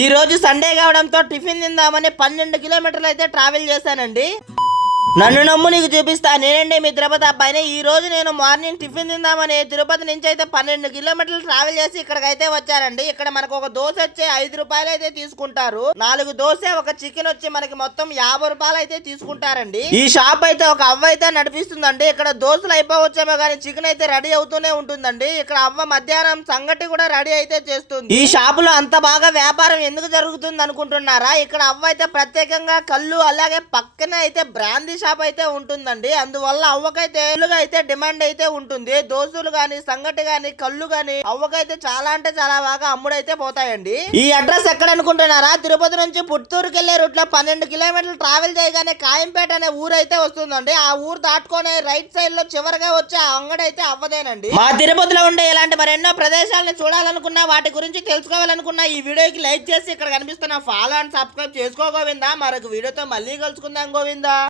ఈ రోజు సండే కావడంతో టిఫిన్ తిందామని 12 కిలోమీటర్లు అయితే ట్రావెల్ చేశానండి. నన్ను నమ్ము నీకు చూపిస్తా, నేనండి మీ తిరుపతి అబ్బాయిని. ఈ రోజు నేను మార్నింగ్ టిఫిన్ తిందామని తిరుపతి నుంచి అయితే 12 కిలోమీటర్లు ట్రావెల్ చేసి ఇక్కడికైతే వచ్చానండి. ఇక్కడ మనకు ఒక దోశ వచ్చి 5 రూపాయలు అయితే తీసుకుంటారు. 4 దోశ ఒక చికెన్ వచ్చి మనకి మొత్తం 50 రూపాయలు అయితే తీసుకుంటారండి. ఈ షాప్ అయితే ఒక అవ్వ అయితే నడిపిస్తుందండి. ఇక్కడ దోశలు అయిపోవచ్చేమో కానీ చికెన్ అయితే రెడీ అవుతూనే ఉంటుందండి. ఇక్కడ అవ్వ మధ్యాహ్నం సంగటి కూడా రెడీ అయితే చేస్తుంది. ఈ షాప్ లో అంత బాగా వ్యాపారం ఎందుకు జరుగుతుంది అనుకుంటున్నారా? ఇక్కడ అవ్వ అయితే ప్రత్యేకంగా కళ్ళు అలాగే పక్కన అయితే బ్రాందీ షాప్ అయితే ఉంటుందండి. అందువల్ల అవ్వకైతే అయితే డిమాండ్ అయితే ఉంటుంది. దోశలు గాని సంగటి గాని కళ్ళు గాని అవ్వకైతే చాలా అంటే చాలా బాగా అమ్ముడైతే పోతాయండి. ఈ అడ్రస్ ఎక్కడ అనుకుంటున్నారా? తిరుపతి నుంచి పుత్తూరుకి వెళ్లే రూట్ లో 12 కిలోమీటర్లు ట్రావెల్ చేయగానే కాయంపేట అనే ఊరు అయితే వస్తుందండి. ఆ ఊరు దాటుకొని రైట్ సైడ్ లో చివరిగా వచ్చే ఆ అంగడి అయితే అవ్వదేనండి. మా తిరుపతిలో ఉండే ఇలాంటి మరెన్నో ప్రదేశాలను చూడాలనుకున్నా, వాటి గురించి తెలుసుకోవాలనుకున్నా ఈ వీడియోకి లైక్ చేసి ఇక్కడ కనిపిస్తున్న ఫాలో అండ్ సబ్స్క్రైబ్ చేసుకో గోవిందా. మరొక వీడియోతో మళ్ళీ కలుసుకుందాం గోవిందా.